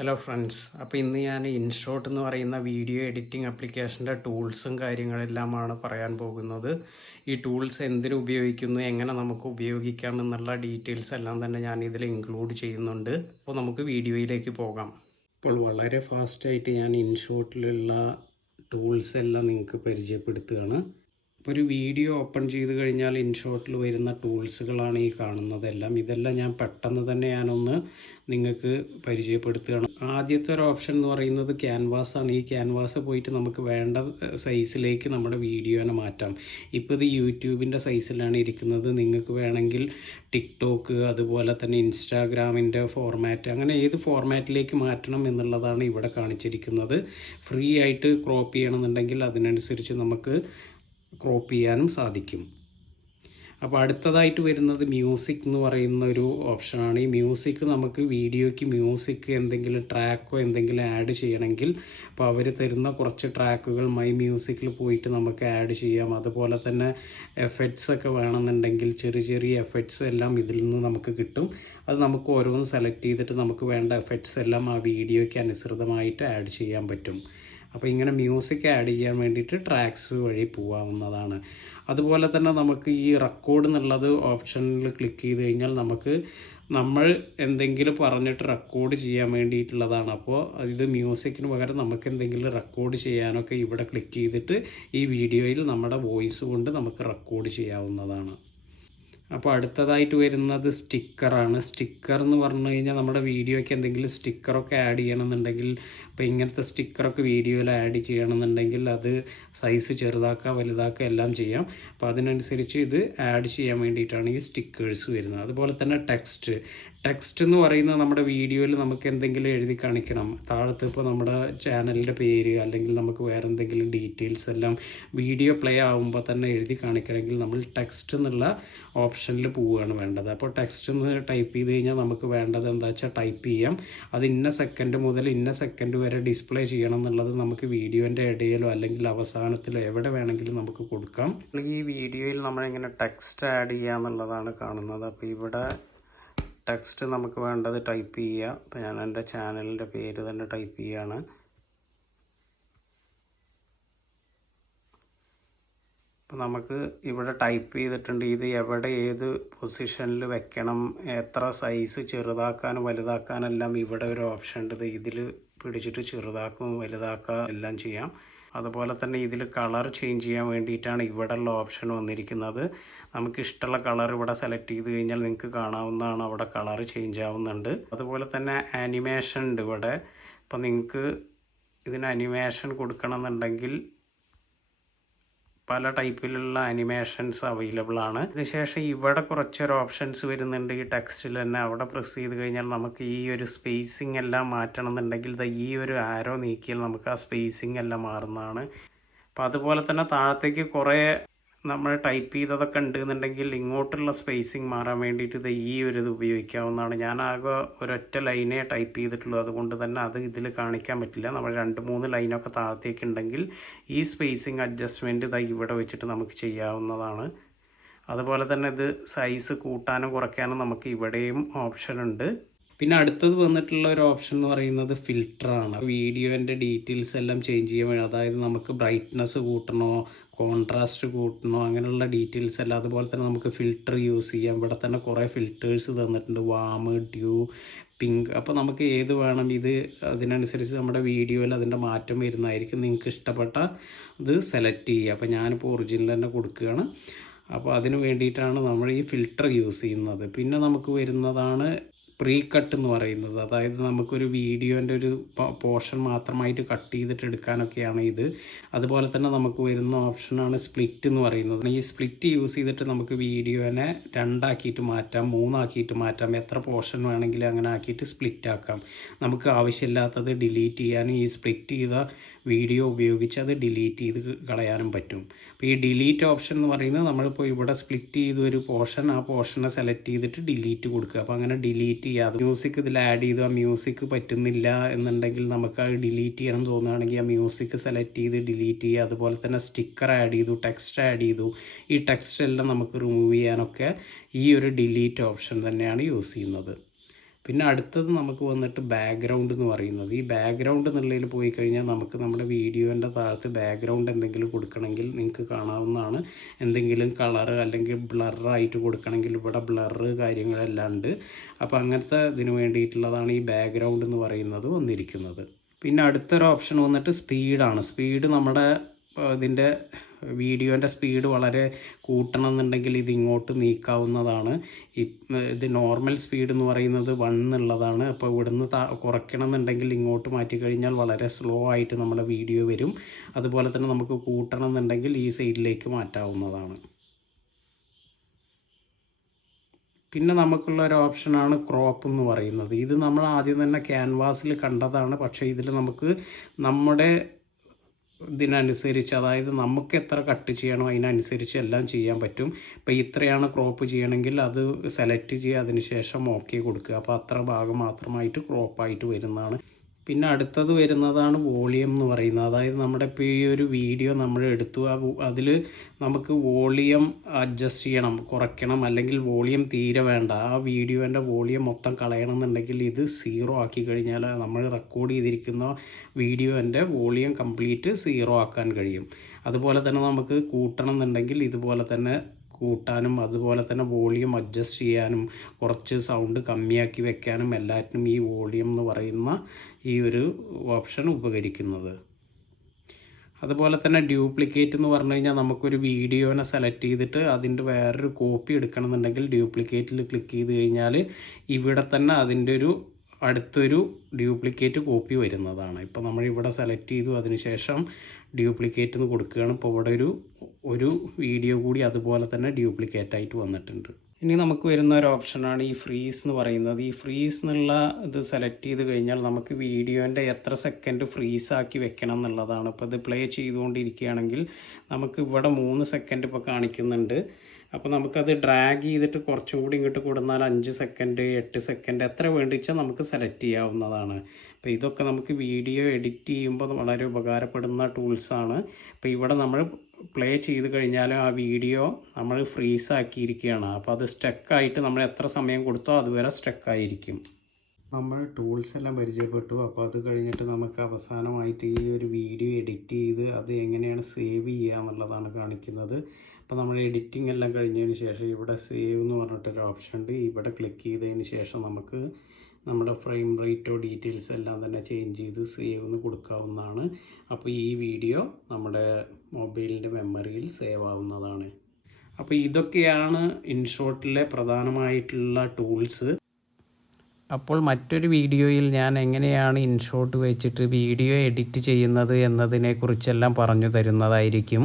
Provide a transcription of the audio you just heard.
Hello friends, അപ്പോൾ ഇന്ന് ഞാൻ ഇൻഷോട്ട് എന്ന് പറയുന്ന വീഡിയോ എഡിറ്റിംഗ് ആപ്ലിക്കേഷൻ്റെ ടൂൾസും കാര്യങ്ങളെല്ലാമാണ് പറയാൻ പോകുന്നത്. ഈ ടൂൾസ് എന്തിനു ഉപയോഗിക്കുന്നു, എങ്ങനെ നമുക്ക് ഉപയോഗിക്കാം എന്നുള്ള ഡീറ്റെയിൽസ് എല്ലാം തന്നെ ഞാൻ ഇതിൽ ഇൻക്ലൂഡ് ചെയ്യുന്നുണ്ട്. അപ്പോൾ നമുക്ക് വീഡിയോയിലേക്ക് പോകാം. ഇപ്പോൾ വളരെ ഫാസ്റ്റായിട്ട് ഞാൻ ഇൻഷോട്ടിലുള്ള ടൂൾസ് എല്ലാം നിങ്ങൾക്ക് പരിചയപ്പെടുത്തുകയാണ്. ഇപ്പോൾ ഒരു വീഡിയോ ഓപ്പൺ ചെയ്ത് കഴിഞ്ഞാൽ ഇൻഷോട്ടിൽ വരുന്ന ടൂൾസുകളാണ് ഈ കാണുന്നതെല്ലാം. ഇതെല്ലാം ഞാൻ പെട്ടെന്ന് തന്നെ ഞാനൊന്ന് നിങ്ങൾക്ക് പരിചയപ്പെടുത്തുകയാണ്. ആദ്യത്തെ ഒരു ഓപ്ഷൻ എന്ന് പറയുന്നത് ക്യാൻവാസ് ആണ്. ഈ ക്യാൻവാസ് പോയിട്ട് നമുക്ക് വേണ്ട സൈസിലേക്ക് നമ്മുടെ വീഡിയോനെ മാറ്റാം. ഇപ്പോൾ ഇത് യൂട്യൂബിൻ്റെ സൈസിലാണ് ഇരിക്കുന്നത്. നിങ്ങൾക്ക് വേണമെങ്കിൽ ടിക്ടോക്ക്, അതുപോലെ തന്നെ ഇൻസ്റ്റാഗ്രാമിൻ്റെ ഫോർമാറ്റ്, അങ്ങനെ ഏത് ഫോർമാറ്റിലേക്ക് മാറ്റണം എന്നുള്ളതാണ് ഇവിടെ കാണിച്ചിരിക്കുന്നത്. ഫ്രീ ആയിട്ട് ക്രോപ്പ് ചെയ്യണമെന്നുണ്ടെങ്കിൽ അതിനനുസരിച്ച് നമുക്ക് ക്രോപ്പ് ചെയ്യാനും സാധിക്കും. അപ്പോൾ അടുത്തതായിട്ട് വരുന്നത് മ്യൂസിക് എന്ന് പറയുന്ന ഒരു ഓപ്ഷനാണ്. ഈ മ്യൂസിക് നമുക്ക് വീഡിയോയ്ക്ക് മ്യൂസിക് എന്തെങ്കിലും ട്രാക്കോ എന്തെങ്കിലും ആഡ് ചെയ്യണമെങ്കിൽ അപ്പോൾ അവർ തരുന്ന കുറച്ച് ട്രാക്കുകൾ മൈ മ്യൂസിക്കിൽ പോയിട്ട് നമുക്ക് ആഡ് ചെയ്യാം. അതുപോലെ തന്നെ എഫക്ട്സ് ഒക്കെ വേണമെന്നുണ്ടെങ്കിൽ ചെറിയ ചെറിയ എഫക്ട്സ് എല്ലാം ഇതിൽ നിന്ന് നമുക്ക് കിട്ടും. അത് നമുക്ക് ഓരോന്ന് സെലക്ട് ചെയ്തിട്ട് നമുക്ക് വേണ്ട എഫക്ട്സ് എല്ലാം ആ വീഡിയോയ്ക്ക് അനുസൃതമായിട്ട് ആഡ് ചെയ്യാൻ പറ്റും. അപ്പോൾ ഇങ്ങനെ മ്യൂസിക് ആഡ് ചെയ്യാൻ വേണ്ടിയിട്ട് ട്രാക്സ് വഴി പോകാവുന്നതാണ്. അതുപോലെ തന്നെ നമുക്ക് ഈ റെക്കോർഡ് എന്നുള്ളത് ഓപ്ഷനിൽ ക്ലിക്ക് ചെയ്ത് കഴിഞ്ഞാൽ നമ്മൾ എന്തെങ്കിലും പറഞ്ഞിട്ട് റെക്കോർഡ് ചെയ്യാൻ വേണ്ടിയിട്ടുള്ളതാണ്. അപ്പോൾ ഇത് മ്യൂസിക്കിന് പകരം നമുക്ക് എന്തെങ്കിലും റെക്കോർഡ് ചെയ്യാനൊക്കെ ഇവിടെ ക്ലിക്ക് ചെയ്തിട്ട് ഈ വീഡിയോയിൽ നമ്മുടെ വോയിസ് കൊണ്ട് നമുക്ക് റെക്കോർഡ് ചെയ്യാവുന്നതാണ്. അപ്പോൾ അടുത്തതായിട്ട് വരുന്നത് സ്റ്റിക്കറാണ്. സ്റ്റിക്കർ എന്ന് പറഞ്ഞു കഴിഞ്ഞാൽ നമ്മുടെ വീഡിയോയ്ക്ക് എന്തെങ്കിലും സ്റ്റിക്കറൊക്കെ ആഡ് ചെയ്യണമെന്നുണ്ടെങ്കിൽ, ഇപ്പോൾ ഇങ്ങനത്തെ സ്റ്റിക്കറൊക്കെ വീഡിയോയിൽ ആഡ് ചെയ്യണമെന്നുണ്ടെങ്കിൽ അത് സൈസ് ചെറുതാക്കുക വലുതാക്കുക എല്ലാം ചെയ്യാം. അപ്പോൾ അതിനനുസരിച്ച് ഇത് ആഡ് ചെയ്യാൻ വേണ്ടിയിട്ടാണ് ഈ സ്റ്റിക്കേഴ്സ് വരുന്നത്. അതുപോലെ തന്നെ ടെക്സ്റ്റ് എന്ന് പറയുന്നത് നമ്മുടെ വീഡിയോയിൽ നമുക്ക് എന്തെങ്കിലും എഴുതി കാണിക്കണം. താഴത്ത് ഇപ്പോൾ നമ്മുടെ ചാനലിൻ്റെ പേര് അല്ലെങ്കിൽ നമുക്ക് വേറെ എന്തെങ്കിലും ഡീറ്റെയിൽസ് എല്ലാം വീഡിയോ പ്ലേ ആകുമ്പോൾ തന്നെ എഴുതി കാണിക്കണമെങ്കിൽ നമ്മൾ ടെക്സ്റ്റ് എന്നുള്ള ഓപ്ഷനിൽ പോവുകയാണ് വേണ്ടത്. അപ്പോൾ ടെക്സ്റ്റ് എന്ന് ടൈപ്പ് ചെയ്ത് കഴിഞ്ഞാൽ നമുക്ക് വേണ്ടത് എന്താ വെച്ചാൽ ടൈപ്പ് ചെയ്യാം. അത് ഇന്ന സെക്കൻഡ് മുതൽ ഇന്ന സെക്കൻഡ് വരെ ഡിസ്പ്ലേ ചെയ്യണം എന്നുള്ളത് നമുക്ക് വീഡിയോൻ്റെ ഇടയിലോ അല്ലെങ്കിൽ അവസാനത്തിലോ എവിടെ വേണമെങ്കിലും നമുക്ക് കൊടുക്കാം. ഈ വീഡിയോയിൽ നമ്മളിങ്ങനെ ടെക്സ്റ്റ് ആഡ് ചെയ്യുക എന്നുള്ളതാണ് കാണുന്നത്. അപ്പോൾ ഇവിടെ ടെക്സ്റ്റ് നമുക്ക് വേണ്ടത് ടൈപ്പ് ചെയ്യുക. അപ്പോൾ ഞാൻ എൻ്റെ ചാനലിൻ്റെ പേര് തന്നെ ടൈപ്പ് ചെയ്യുകയാണ്. അപ്പോൾ നമുക്ക് ഇവിടെ ടൈപ്പ് ചെയ്തിട്ടുണ്ട്. ഇത് എവിടെ ഏത് പൊസിഷനിൽ വെക്കണം, എത്ര സൈസ് ചെറുതാക്കാനും വലുതാക്കാനെല്ലാം ഇവിടെ ഒരു ഓപ്ഷൻ ഉണ്ട്. ഇതിൽ പിടിച്ചിട്ട് ചെറുതാക്കും വലുതാക്കുക എല്ലാം ചെയ്യാം. അതുപോലെ തന്നെ ഇതിൽ കളർ ചേഞ്ച് ചെയ്യാൻ വേണ്ടിയിട്ടാണ് ഇവിടെയുള്ള ഓപ്ഷൻ വന്നിരിക്കുന്നത്. നമുക്ക് ഇഷ്ടമുള്ള കളർ ഇവിടെ സെലക്ട് ചെയ്ത് കഴിഞ്ഞാൽ നിങ്ങൾക്ക് കാണാവുന്നതാണ്, അവിടെ കളർ ചേഞ്ച് ആവുന്നുണ്ട്. അതുപോലെ തന്നെ ആനിമേഷൻ ഉണ്ട് ഇവിടെ. അപ്പോൾ നിങ്ങൾക്ക് ഇതിന് അനിമേഷൻ കൊടുക്കണമെന്നുണ്ടെങ്കിൽ പല ടൈപ്പിലുള്ള അനിമേഷൻസ് അവൈലബിൾ ആണ്. അതിനുശേഷം ഇവിടെ കുറച്ചൊരു ഓപ്ഷൻസ് വരുന്നുണ്ട് ഈ ടെക്സ്റ്റിൽ തന്നെ. അവിടെ പ്രസ് ചെയ്ത് കഴിഞ്ഞാൽ നമുക്ക് ഈ ഒരു സ്പേസിങ് എല്ലാം മാറ്റണം എന്നുണ്ടെങ്കിൽ ഈ ഒരു ആരോ നീക്കിയാൽ നമുക്ക് ആ സ്പേസിങ് എല്ലാം മാറുന്നതാണ്. അപ്പോൾ അതുപോലെ തന്നെ താഴത്തേക്ക് കുറേ നമ്മൾ ടൈപ്പ് ചെയ്തതൊക്കെ ഉണ്ടെന്നുണ്ടെങ്കിൽ ഇങ്ങോട്ടുള്ള സ്പേസിങ് മാറാൻ വേണ്ടിയിട്ട് ഈ ഒരു ഇത് ഉപയോഗിക്കാവുന്നതാണ്. ഞാൻ ആകെ ഒരൊറ്റ ലൈനേ ടൈപ്പ് ചെയ്തിട്ടുള്ളൂ, അതുകൊണ്ട് തന്നെ അത് ഇതിൽ കാണിക്കാൻ പറ്റില്ല. നമ്മൾ 2-3 ലൈനൊക്കെ താഴത്തേക്ക് ഉണ്ടെങ്കിൽ ഈ സ്പേസിങ് അഡ്ജസ്റ്റ്മെൻറ്റ് ഇവിടെ വെച്ചിട്ട് നമുക്ക് ചെയ്യാവുന്നതാണ്. അതുപോലെ തന്നെ ഇത് സൈസ് കൂട്ടാനും കുറയ്ക്കാനും നമുക്ക് ഇവിടെയും ഓപ്ഷൻ ഉണ്ട്. പിന്നെ അടുത്തത് വന്നിട്ടുള്ള ഒരു ഓപ്ഷൻ എന്ന് പറയുന്നത് ഫിൽറ്ററാണ്. വീഡിയോൻ്റെ ഡീറ്റെയിൽസ് എല്ലാം ചേഞ്ച് ചെയ്യാൻ വേണ്ടി, അതായത് നമുക്ക് ബ്രൈറ്റ്നസ് കൂട്ടണോ കോൺട്രാസ്റ്റ് കൂട്ടണോ അങ്ങനെയുള്ള ഡീറ്റെയിൽസ് എല്ലാം. അതുപോലെ തന്നെ നമുക്ക് ഫിൽറ്റർ യൂസ് ചെയ്യാം. ഇവിടെ തന്നെ കുറേ ഫിൽറ്റേഴ്സ് തന്നിട്ടുണ്ട്, വാം, ഡ്യൂ, പിങ്ക്. അപ്പോൾ നമുക്ക് ഏത് വേണം ഇത് അതിനനുസരിച്ച് നമ്മുടെ വീഡിയോയിൽ അതിൻ്റെ മാറ്റം വരുന്നതായിരിക്കും. നിങ്ങൾക്ക് ഇഷ്ടപ്പെട്ട ഇത് സെലക്ട് ചെയ്യുക. അപ്പോൾ ഞാനിപ്പോൾ ഒറിജിനൽ തന്നെ കൊടുക്കുകയാണ്. അപ്പോൾ അതിന് വേണ്ടിയിട്ടാണ് നമ്മൾ ഈ ഫിൽറ്റർ യൂസ് ചെയ്യുന്നത്. പിന്നെ നമുക്ക് വരുന്നതാണ് പ്രീ കട്ട് എന്ന് പറയുന്നത്. അതായത് നമുക്കൊരു വീഡിയോൻ്റെ ഒരു പോർഷൻ മാത്രമായിട്ട് കട്ട് ചെയ്തിട്ട് എടുക്കാനൊക്കെയാണ് ഇത്. അതുപോലെ തന്നെ നമുക്ക് വരുന്ന ഓപ്ഷനാണ് സ്പ്ലിറ്റ് എന്ന് പറയുന്നത്. ഈ സ്പ്ലിറ്റ് യൂസ് ചെയ്തിട്ട് നമുക്ക് വീഡിയോനെ 2 ആക്കിയിട്ട് മാറ്റാം, 3 ആക്കിയിട്ട് മാറ്റാം. എത്ര പോർഷൻ വേണമെങ്കിലും അങ്ങനെ ആക്കിയിട്ട് സ്പ്ലിറ്റ് ആക്കാം. നമുക്ക് ആവശ്യമില്ലാത്തത് ഡിലീറ്റ് ചെയ്യാനും ഈ സ്പ്ലിറ്റ് ചെയ്ത വീഡിയോ ഉപയോഗിച്ച് അത് ഡിലീറ്റ് ചെയ്ത് കളയാനും പറ്റും. അപ്പോൾ ഈ ഡിലീറ്റ് ഓപ്ഷൻ എന്ന് പറയുന്നത് നമ്മളിപ്പോൾ ഇവിടെ സ്പ്ലിറ്റ് ചെയ്ത ഒരു പോർഷൻ, ആ പോർഷനെ സെലക്ട് ചെയ്തിട്ട് ഡിലീറ്റ് കൊടുക്കുക. അപ്പോൾ അങ്ങനെ ഡിലീറ്റ് ചെയ്യാതെ മ്യൂസിക് ഇതിൽ ആഡ് ചെയ്തു, ആ മ്യൂസിക് പറ്റുന്നില്ല എന്നുണ്ടെങ്കിൽ നമുക്ക് അത് ഡിലീറ്റ് ചെയ്യണം തോന്നുകയാണെങ്കിൽ ആ മ്യൂസിക് സെലക്ട് ചെയ്ത് ഡിലീറ്റ് ചെയ്യുക. അതുപോലെ തന്നെ സ്റ്റിക്കർ ആഡ് ചെയ്തു, ടെക്സ്റ്റ് ആഡ് ചെയ്തു, ഈ ടെക്സ്റ്റ് എല്ലാം നമുക്ക് റിമൂവ് ചെയ്യാനൊക്കെ ഈ ഒരു ഡിലീറ്റ് ഓപ്ഷൻ തന്നെയാണ് യൂസ് ചെയ്യുന്നത്. പിന്നെ അടുത്തത് നമുക്ക് വന്നിട്ട് ബാക്ക്ഗ്രൗണ്ട് എന്ന് പറയുന്നത്. ഈ ബാക്ക്ഗ്രൗണ്ട് എന്നുള്ളതിൽ പോയി കഴിഞ്ഞാൽ നമുക്ക് നമ്മുടെ വീഡിയോൻ്റെ താഴത്ത് ബാക്ക്ഗ്രൗണ്ട് എന്തെങ്കിലും കൊടുക്കണമെങ്കിൽ നിങ്ങൾക്ക് കാണാവുന്നതാണ്. എന്തെങ്കിലും കളറ് അല്ലെങ്കിൽ ബ്ലറായിട്ട് കൊടുക്കണമെങ്കിൽ ഇവിടെ ബ്ലറ് കാര്യങ്ങളെല്ലാം ഉണ്ട്. അപ്പോൾ അങ്ങനത്തെ ഇതിന് വേണ്ടിയിട്ടുള്ളതാണ് ഈ ബാക്ക്ഗ്രൗണ്ട് എന്ന് പറയുന്നത് വന്നിരിക്കുന്നത്. പിന്നെ അടുത്തൊരു ഓപ്ഷൻ വന്നിട്ട് സ്പീഡാണ്. സ്പീഡ് നമ്മുടെ ഇതിൻ്റെ വീഡിയോൻ്റെ സ്പീഡ് വളരെ കൂട്ടണം എന്നുണ്ടെങ്കിൽ ഇത് ഇങ്ങോട്ട് നീക്കാവുന്നതാണ്. ഇത് നോർമൽ സ്പീഡ് എന്ന് പറയുന്നത് 1 എന്നുള്ളതാണ്. അപ്പോൾ ഇവിടുന്ന് കുറയ്ക്കണം എന്നുണ്ടെങ്കിൽ ഇങ്ങോട്ട് മാറ്റിക്കഴിഞ്ഞാൽ വളരെ സ്ലോ ആയിട്ട് നമ്മുടെ വീഡിയോ വരും. അതുപോലെ തന്നെ നമുക്ക് കൂട്ടണം എന്നുണ്ടെങ്കിൽ ഈ സൈഡിലേക്ക് മാറ്റാവുന്നതാണ്. പിന്നെ നമുക്കുള്ള ഒരു ഓപ്ഷനാണ് ക്രോപ്പ് എന്ന് പറയുന്നത്. ഇത് നമ്മൾ ആദ്യം തന്നെ ക്യാൻവാസിൽ കണ്ടതാണ്. പക്ഷേ ഇതിൽ നമുക്ക് നമ്മുടെ ഇതിനനുസരിച്ച്, അതായത് നമുക്ക് എത്ര കട്ട് ചെയ്യണോ അതിനനുസരിച്ച് എല്ലാം ചെയ്യാൻ പറ്റും. ഇപ്പോൾ ഇത്രയാണ് ക്രോപ്പ് ചെയ്യണമെങ്കിൽ അത് സെലക്ട് ചെയ്യുക, അതിനുശേഷം ഓക്കെ കൊടുക്കുക. അപ്പോൾ അത്ര ഭാഗം മാത്രമായിട്ട് ക്രോപ്പായിട്ട് വരുന്നതാണ്. പിന്നെ അടുത്തത് വരുന്നതാണ് വോളിയം എന്ന് പറയുന്നത്. അതായത് നമ്മുടെ ഇപ്പോൾ ഈ ഒരു വീഡിയോ നമ്മൾ എടുത്തു, അതിൽ നമുക്ക് വോളിയം അഡ്ജസ്റ്റ് ചെയ്യണം, കുറയ്ക്കണം, അല്ലെങ്കിൽ വോളിയം തീരെ വേണ്ട, ആ വീഡിയോൻ്റെ വോളിയം മൊത്തം കളയണം എന്നുണ്ടെങ്കിൽ ഇത് 0 ആക്കി കഴിഞ്ഞാൽ നമ്മൾ റെക്കോർഡ് ചെയ്തിരിക്കുന്ന വീഡിയോൻ്റെ വോളിയം കംപ്ലീറ്റ് 0 ആക്കാൻ കഴിയും. അതുപോലെ തന്നെ നമുക്ക് കൂട്ടണം എന്നുണ്ടെങ്കിൽ ഇതുപോലെ തന്നെ കൂട്ടാനും അതുപോലെ തന്നെ വോളിയം അഡ്ജസ്റ്റ് ചെയ്യാനും കുറച്ച് സൗണ്ട് കമ്മിയാക്കി വെക്കാനും എല്ലാറ്റിനും ഈ വോളിയം എന്ന് പറയുന്ന ഈ ഒരു ഓപ്ഷൻ ഉപകരിക്കുന്നത്. അതുപോലെ തന്നെ ഡ്യൂപ്ലിക്കേറ്റ് എന്ന് പറഞ്ഞു കഴിഞ്ഞാൽ നമുക്കൊരു വീഡിയോനെ സെലക്ട് ചെയ്തിട്ട് അതിൻ്റെ വേറൊരു കോപ്പി എടുക്കണം എന്നുണ്ടെങ്കിൽ ഡ്യൂപ്ലിക്കേറ്റിൽ ക്ലിക്ക് ചെയ്ത് കഴിഞ്ഞാൽ ഇവിടെ തന്നെ അതിൻ്റെ ഒരു അടുത്തൊരു ഡ്യൂപ്ലിക്കേറ്റ് കോപ്പി വരുന്നതാണ്. ഇപ്പോൾ നമ്മളിവിടെ സെലക്ട് ചെയ്തു, അതിനുശേഷം ഡ്യൂപ്ലിക്കേറ്റ് എന്ന് കൊടുക്കുകയാണ്. ഇപ്പോൾ ഇവിടെ ഒരു വീഡിയോ കൂടി അതുപോലെ തന്നെ ഡ്യൂപ്ലിക്കേറ്റ് ആയിട്ട് വന്നിട്ടുണ്ട്. ഇനി നമുക്ക് വരുന്ന ഒരു ഓപ്ഷനാണ് ഈ ഫ്രീസ് എന്ന് പറയുന്നത്. ഈ ഫ്രീസ് എന്നുള്ള ഇത് സെലക്ട് ചെയ്ത് കഴിഞ്ഞാൽ നമുക്ക് വീഡിയോൻ്റെ എത്ര സെക്കൻഡ് ഫ്രീസാക്കി വെക്കണം എന്നുള്ളതാണ്. ഇപ്പോൾ ഇത് പ്ലേ ചെയ്തുകൊണ്ടിരിക്കുകയാണെങ്കിൽ നമുക്ക് ഇവിടെ 3 സെക്കൻഡ് ഇപ്പോൾ കാണിക്കുന്നുണ്ട്. അപ്പോൾ നമുക്കത് ഡ്രാഗ് ചെയ്തിട്ട് കുറച്ചും കൂടി ഇങ്ങോട്ട് കൊടുന്നാൽ 5 സെക്കൻഡ് 8 സെക്കൻഡ് എത്ര വേണ്ടിച്ചാൽ നമുക്ക് സെലക്ട് ചെയ്യാവുന്നതാണ്. അപ്പോൾ ഇതൊക്കെ നമുക്ക് വീഡിയോ എഡിറ്റ് ചെയ്യുമ്പോൾ വളരെ ഉപകാരപ്പെടുന്ന ടൂൾസാണ്. അപ്പോൾ ഇവിടെ നമ്മൾ പ്ലേ ചെയ്ത് കഴിഞ്ഞാൽ ആ വീഡിയോ നമ്മൾ ഫ്രീസ് ആക്കിയിരിക്കുകയാണ്. അപ്പോൾ അത് സ്റ്റക്കായിട്ട് നമ്മൾ എത്ര സമയം കൊടുത്തോ അതുവരെ സ്റ്റക്കായിരിക്കും. നമ്മൾ ടൂൾസ് എല്ലാം പരിചയപ്പെട്ടു. അപ്പോൾ അത് കഴിഞ്ഞിട്ട് നമുക്ക് അവസാനമായിട്ട് ഈ ഒരു വീഡിയോ എഡിറ്റ് ചെയ്ത് അത് എങ്ങനെയാണ് സേവ് ചെയ്യുക എന്നുള്ളതാണ് കാണിക്കുന്നത്. അപ്പോൾ നമ്മൾ എഡിറ്റിംഗ് എല്ലാം കഴിഞ്ഞതിന് ശേഷം ഇവിടെ സേവ് എന്ന് പറഞ്ഞിട്ടൊരു ഓപ്ഷൻ ഉണ്ട്. ഇവിടെ ക്ലിക്ക് ചെയ്തതിന് ശേഷം നമുക്ക് നമ്മുടെ ഫ്രെയിം റേറ്റോ ഡീറ്റെയിൽസ് എല്ലാം തന്നെ ചേഞ്ച് ചെയ്ത് സേവ് എന്ന് കൊടുക്കാവുന്നതാണ്. അപ്പോൾ ഈ വീഡിയോ നമ്മുടെ മൊബൈലിൻ്റെ മെമ്മറിയിൽ സേവ് ആവുന്നതാണ്. അപ്പോൾ ഇതൊക്കെയാണ് ഇൻഷോട്ടിലെ പ്രധാനമായിട്ടുള്ള ടൂൾസ്. അപ്പോൾ മറ്റൊരു വീഡിയോയിൽ ഞാൻ എങ്ങനെയാണ് ഇൻഷോട്ട് വെച്ചിട്ട് വീഡിയോ എഡിറ്റ് ചെയ്യുന്നത് എന്നതിനെക്കുറിച്ചെല്ലാം പറഞ്ഞു തരുന്നതായിരിക്കും.